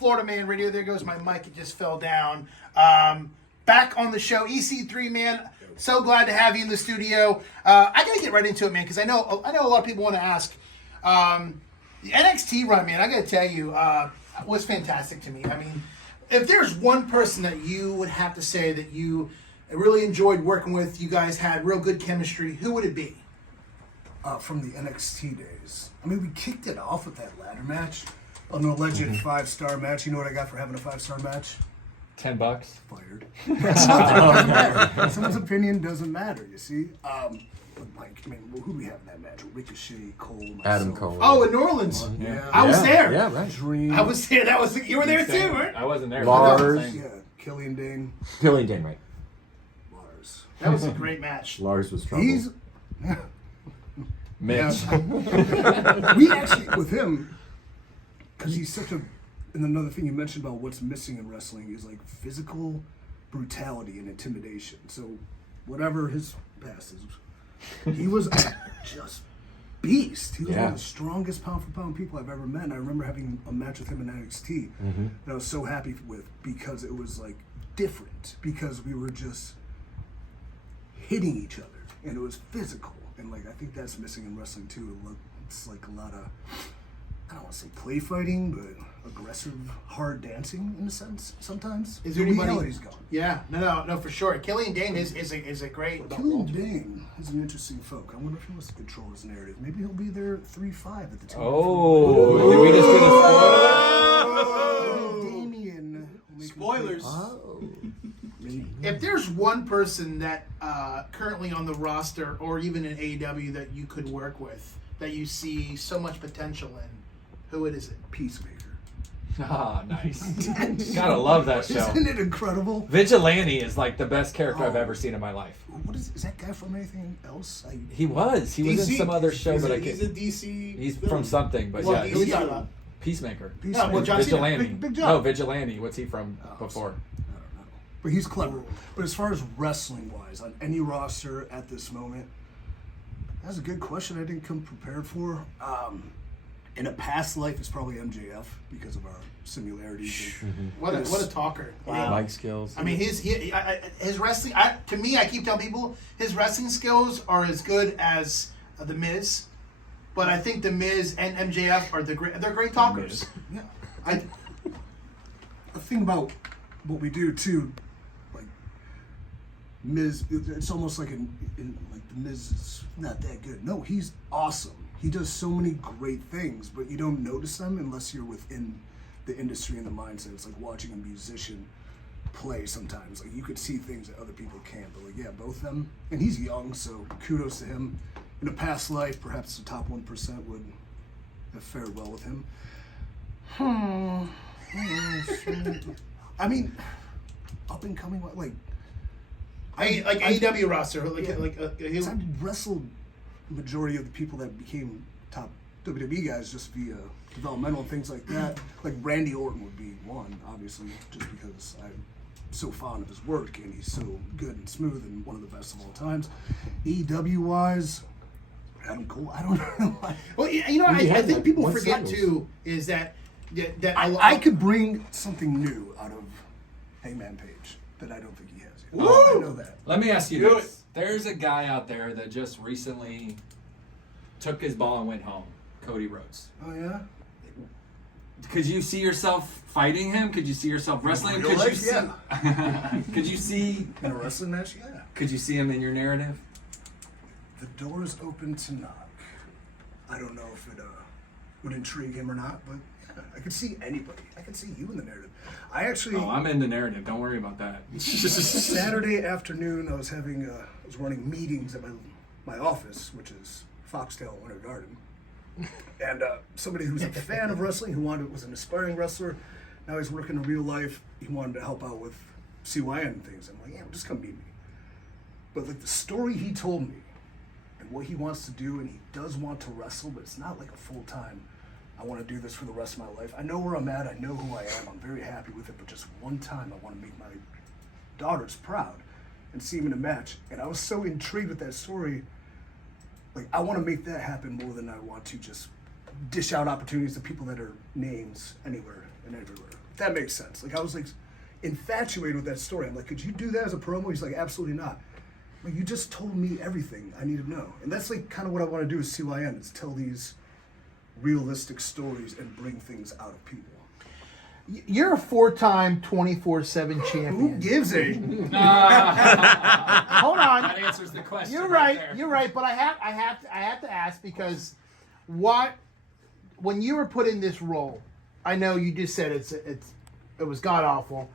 Florida Man Radio. There goes my mic. It just fell down. Back on the show, EC3, man. So glad to have you in the studio. I got to get right into it, man, because I know a lot of people want to ask. The NXT run, man, I got to tell you, was fantastic to me. I mean, if there's one person that you would have to say that you really enjoyed working with, you guys had real good chemistry, who would it be? From the NXT days. I mean, we kicked it off with that ladder match. An alleged 5-star match. You know what I got for having a 5-star match? $10. Fired. Doesn't matter. Someone's opinion doesn't matter, you see? Like, I mean, who do we have in that match? Ricochet, Cole, myself. Adam Cole. Oh, in New Orleans. Yeah. I was there. Yeah, right. Dream. I was there. You were there too, right? I wasn't there. Lars. Yeah, Killian Dane. Killian Dane, right. Lars. That was a great match. Lars was trouble. He's... Mitch. We actually, with him, because he's such a... And another thing you mentioned about what's missing in wrestling is, like, physical brutality and intimidation. So, whatever his past is, he was just beast. He was one of the strongest pound-for-pound people I've ever met. And I remember having a match with him in NXT that I was so happy with because it was, like, different. Because we were just hitting each other. And it was physical. And, like, I think that's missing in wrestling, too. It's, like, a lot of... I don't want to say play fighting, but aggressive, hard dancing in a sense. Sometimes Is there anybody? reality's gone. Yeah, no, for sure. Killian Dane is a great. Killian Dane is an interesting folk. I wonder if he wants to control his narrative. Maybe he'll be there 3-5 at the time. Oh, did we just get a Damien. Spoilers. Oh. If there's one person that currently on the roster or even in AEW that you could work with, that you see so much potential in, who is it? Peacemaker. Ah, nice. Gotta love that show. Isn't it incredible? Vigilante is like the best character I've ever seen in my life. What is that guy from anything else? He was in some other show, but I can't. He's a DC. He's from something, but Well, yeah. who are you talking about? Peacemaker. No, well, John Cena. Vigilante. Big John. No, Vigilante. What's he from before? I don't know. But he's clever. But as far as wrestling-wise, on any roster at this moment, that's a good question I didn't come prepared for. In a past life, it's probably MJF because of our similarities. What a talker! Wow. Mic skills. I mean, his wrestling. To me, I keep telling people his wrestling skills are as good as the Miz, but I think the Miz and MJF are they're great talkers. Yeah. The thing about what we do too, like Miz, it's almost like like the Miz is not that good. No, he's awesome. He does so many great things, but you don't notice them unless you're within the industry and the mindset. It's like watching a musician play sometimes. Like, you could see things that other people can't. But, like, yeah, both of them. And he's young, so kudos to him. In a past life, perhaps the top 1% would have fared well with him. I mean, up and coming, like AEW roster, I wrestled majority of the people that became top WWE guys just via developmental and things like that. Like Randy Orton would be one, obviously, just because I'm so fond of his work and he's so good and smooth and one of the best of all times. AEW wise, Adam Cole, I don't know. Well, you know, I think people forget too is that I could bring something new out of Hangman Page that I don't think he has yet. I know that. Let me ask you this. There's a guy out there that just recently took his ball and went home. Cody Rhodes. Oh, yeah? Could you see yourself fighting him? Could you see yourself wrestling him? Real Could you life, see? yeah. Could you see? In a wrestling match, yeah. Could you see him in your narrative? The door is open to knock. I don't know if it would intrigue him or not, but yeah, I could see anybody. I could see you in the narrative. I actually... Oh, I'm in the narrative. Don't worry about that. Saturday afternoon, I was running meetings at my office, which is Foxtail Winter Garden. And somebody who's a fan of wrestling, was an aspiring wrestler, now he's working in real life. He wanted to help out with CYN and things. I'm like, yeah, just come meet me. But like the story he told me and what he wants to do, and he does want to wrestle, but it's not like a full-time, I want to do this for the rest of my life. I know where I'm at. I know who I am. I'm very happy with it. But just one time, I want to make my daughters proud and see him in a match. And I was so intrigued with that story. Like, I want to make that happen more than I want to just dish out opportunities to people that are names anywhere and everywhere. that makes sense. Like I was like infatuated with that story. I'm like, could you do that as a promo? He's like, absolutely not. Like you just told me everything I need to know, and that's like kind of what I want to do with CYN is tell these realistic stories and bring things out of people. You're a 4-time 24/7 Who champion. gives a? Hold on. That answers the question. You're right right. there. You're right. But I have to ask because when you were put in this role, I know you just said it was god awful,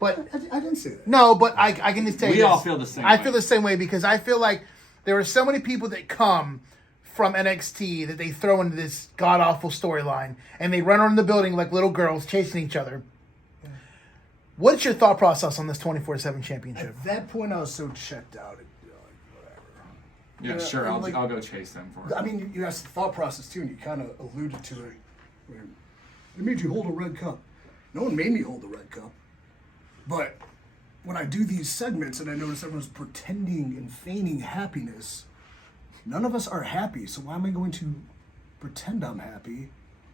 but I didn't say that. no, but I can just tell you. We all this. feel the same I way. feel the same way because I feel like there are so many people that come from NXT that they throw into this god awful storyline and they run around the building like little girls chasing each other. What's your thought process on this 24/7 championship? At that point, I was so checked out. Whatever. Yeah, Yeah, sure. I'm I'll like- go chase them for it. I mean, you asked the thought process too, and you kind of alluded to it. Where it made you hold a red cup. No one made me hold the red cup. But when I do these segments and I notice everyone's pretending and feigning happiness, none of us are happy. So why am I going to pretend I'm happy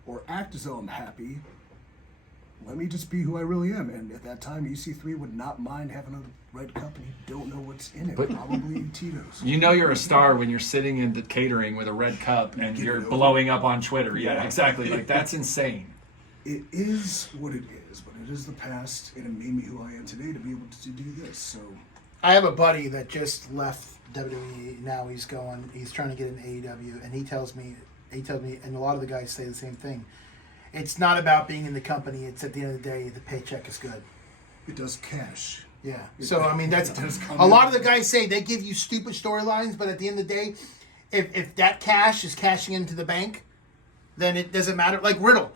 or act as though I'm happy? Let me just be who I really am. And at that time, EC3 would not mind having a red cup, and you don't know what's in it. But- Probably Tito's. You know you're a star when you're sitting in the catering with a red cup and Get you're it over. blowing up on Twitter. Yeah, exactly. Like that's insane. It is what it is, but it is the past, and it made me who I am today to be able to do this. So I have a buddy that just left WWE. Now he's trying to get an AEW, and he tells me, and a lot of the guys say the same thing. It's not about being in the company. It's at the end of the day, the paycheck is good. it does cash. Yeah. So I mean, that's It does come a lot in. of the guys say they give you stupid storylines, but at the end of the day, if that cash is cashing into the bank, then it doesn't matter. Like Riddle,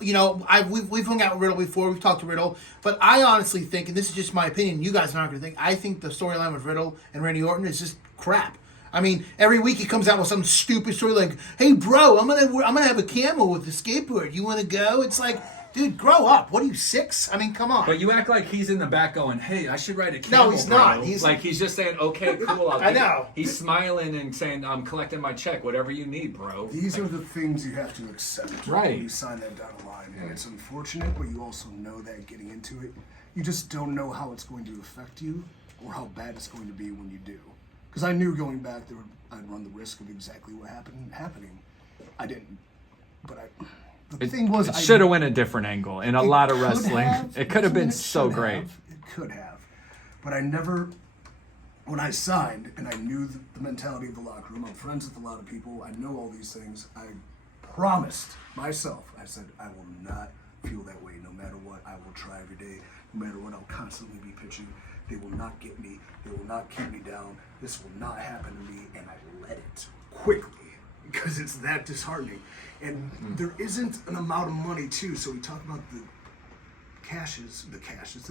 we've hung out with Riddle before. We've talked to Riddle, but I honestly think, and this is just my opinion, you guys are not going to think. I think the storyline with Riddle and Randy Orton is just crap. I mean, every week he comes out with some stupid story like, "Hey, bro, I'm gonna have a camel with a skateboard. You want to go?" It's like, dude, grow up. What are you, 6? I mean, come on. But you act like he's in the back going, "Hey, I should write a camel." No, he's not. bro." He's- like he's just saying, "Okay, cool." I'll I do it." know. He's smiling and saying, "I'm collecting my check. Whatever you need, bro." These are the things you have to accept Right. when you sign that dotted line. And it's unfortunate, but you also know that getting into it, you just don't know how it's going to affect you or how bad it's going to be when you do. Because I knew going back there, I'd run the risk of exactly what happening. I didn't. But the thing was, It I should have went a different angle in a It lot of could wrestling. have. It could have been It so should great. have. It could have. But I never, when I signed and I knew the mentality of the locker room, I'm friends with a lot of people, I know all these things, I promised myself, I said, I will not feel that way no matter what. I will try every day. No matter what, I'll constantly be pitching. They will not get me. They will not keep me down. This will not happen to me. And I let it quickly because it's that disheartening. And there isn't an amount of money, too. So we talk about the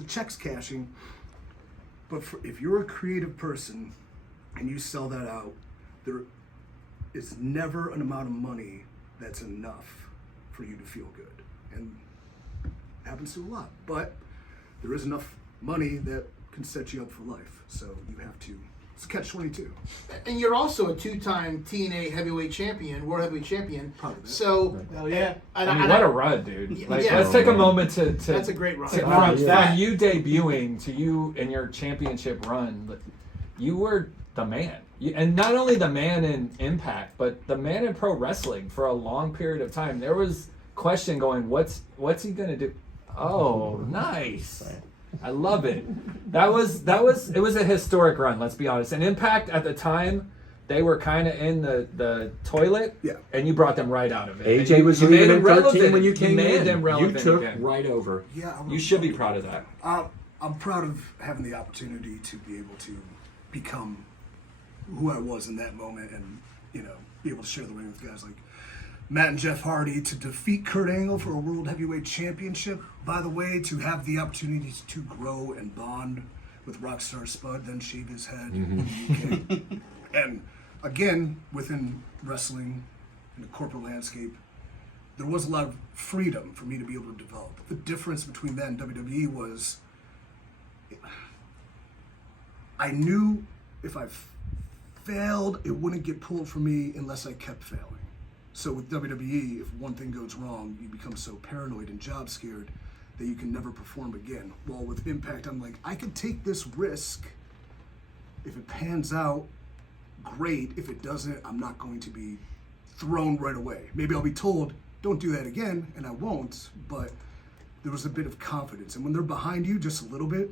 checks cashing. But if you're a creative person and you sell that out, there is never an amount of money that's enough for you to feel good. And it happens to a lot. But there is enough money that can set you up for life. So you have to. It's catch-22. And you're also a 2-time TNA heavyweight champion, world heavyweight champion. Proud of that. So, yeah. and I mean, and what I- a run, dude! Like, Yeah. let's take a moment to That's a great run. to- Wow, from, yeah. from you debuting to you in your championship run, but you were the man. And not only the man in Impact, but the man in pro wrestling for a long period of time. There was question going, what's he gonna do? Oh, nice. I love it. It was a historic run, let's be honest. And Impact at the time, they were kind of in the toilet, Yeah. and you brought them right out of it. AJ And was you made leaving them in 13 relevant. when you came made in. them relevant You took again. right over. Yeah, You should be proud of that. I'm proud of having the opportunity to be able to become who I was in that moment, and be able to share the ring with guys like Matt and Jeff Hardy, to defeat Kurt Angle for a World Heavyweight Championship. By the way, to have the opportunities to grow and bond with Rockstar Spud, then shave his head in the UK. And again, within wrestling, in the corporate landscape, there was a lot of freedom for me to be able to develop. The difference between that and WWE was I knew if I failed, it wouldn't get pulled from me unless I kept failing. So with WWE, if one thing goes wrong, you become so paranoid and job scared that you can never perform again. Well, with Impact, I'm like, I could take this risk. If it pans out, great. If it doesn't, I'm not going to be thrown right away. Maybe I'll be told, don't do that again, and I won't, but there was a bit of confidence. And when they're behind you just a little bit,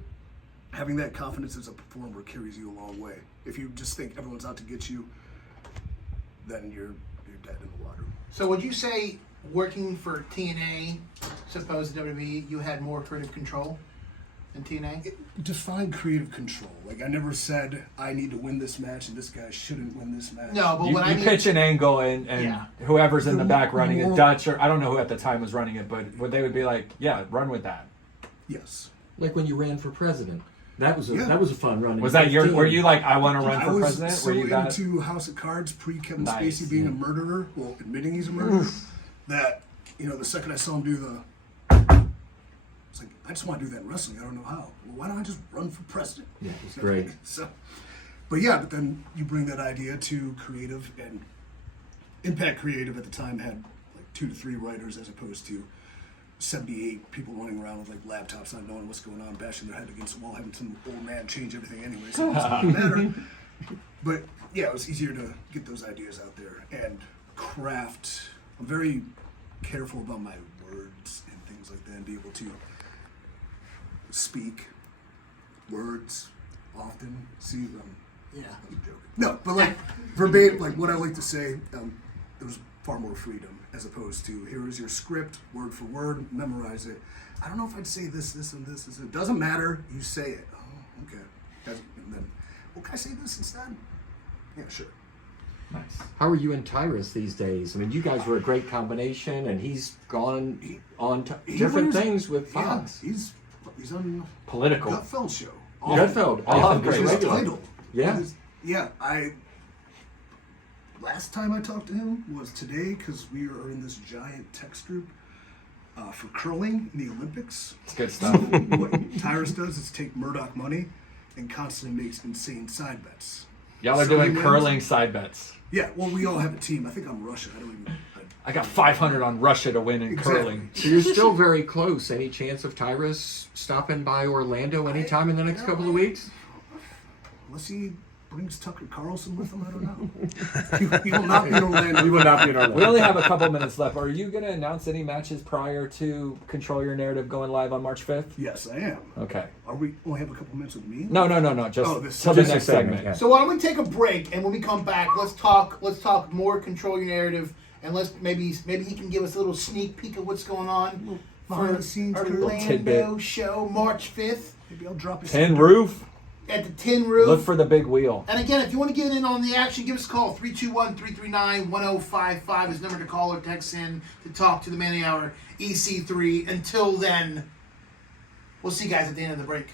having that confidence as a performer carries you a long way. If you just think everyone's out to get you, then you're dead in the water. So would you say working for TNA, supposed WWE, you had more creative control than TNA? Define creative control. Like, I never said I need to win this match and this guy shouldn't win this match. No, but You, what I you mean, pitch an angle and Yeah. whoever's in the The back running it, moral- Dutch or I don't know who at the time was running it, but they would be like, yeah, run with that. Yes. Like when you ran for president. That was a Yeah. that was a fun run. in Was that your? 15. Were you like, I want to run I for was president? so Were you that? into House of Cards pre-Kevin Nice, Spacey being yeah. a murderer, well, admitting he's a murderer, that, the second I saw him do the... It's like, I just want to do that in wrestling. I don't know how. Well, why don't I just run for president? Yeah, it was great. So, but yeah, but then you bring that idea to creative, and Impact Creative at the time had like 2 to 3 writers as opposed to 78 people running around with like laptops, not knowing what's going on, bashing their head against the wall, having some old man change everything anyway, so it doesn't matter. But yeah, it was easier to get those ideas out there and craft. I'm very careful about my words and things like that, and be able to speak words often. See, yeah. I'm joking. No, but like verbatim, like what I like to say, there was far more freedom as opposed to here is your script, word for word, memorize it. I don't know if I'd say this, and this. It doesn't matter. You say it. Oh, okay. And then, well, can I say this instead? Yeah, sure. Nice. How are you and Tyrus these days? I mean, you guys were a great combination, and he's gone on to He different wears- things with Fox. Yeah, he's on Political. Gutfeld show. Gutfeld. I love Great His regular. title. Yeah. Yeah. Last time I talked to him was today because we are in this giant text group for curling in the Olympics. It's good So stuff. what Tyrus does is take Murdoch money and constantly makes insane side bets. Y'all are So he doing wins. curling side bets. Yeah, well, we all have a team. I think I'm Russia. I don't even. I got 500 on Russia to win in Exactly. curling. So you're still very close. Any chance of Tyrus stopping by Orlando anytime in the next couple of weeks? Unless he brings Tucker Carlson with him, I don't know. He will not be in Orlando. We will not be in Orlando. We only have a couple minutes left. Are you going to announce any matches prior to Control Your Narrative going live on March 5th? Yes, I am. Okay. Are we only have a couple minutes with me? No. Just Oh, this- till the just a next segment, segment. yeah. So why don't we take a break, and when we come back, let's talk more Control Your Narrative, and let's maybe he can give us a little sneak peek of what's going on behind the scenes, Orlando tidbit. show March 5th Maybe I'll drop his Tin Roof. at the Tin Roof. Look for the big wheel. And again, if you want to get in on the action, give us a call. 321-339-1055 is the number to call or text in to talk to the man of the hour, EC3. Until then, we'll see you guys at the end of the break.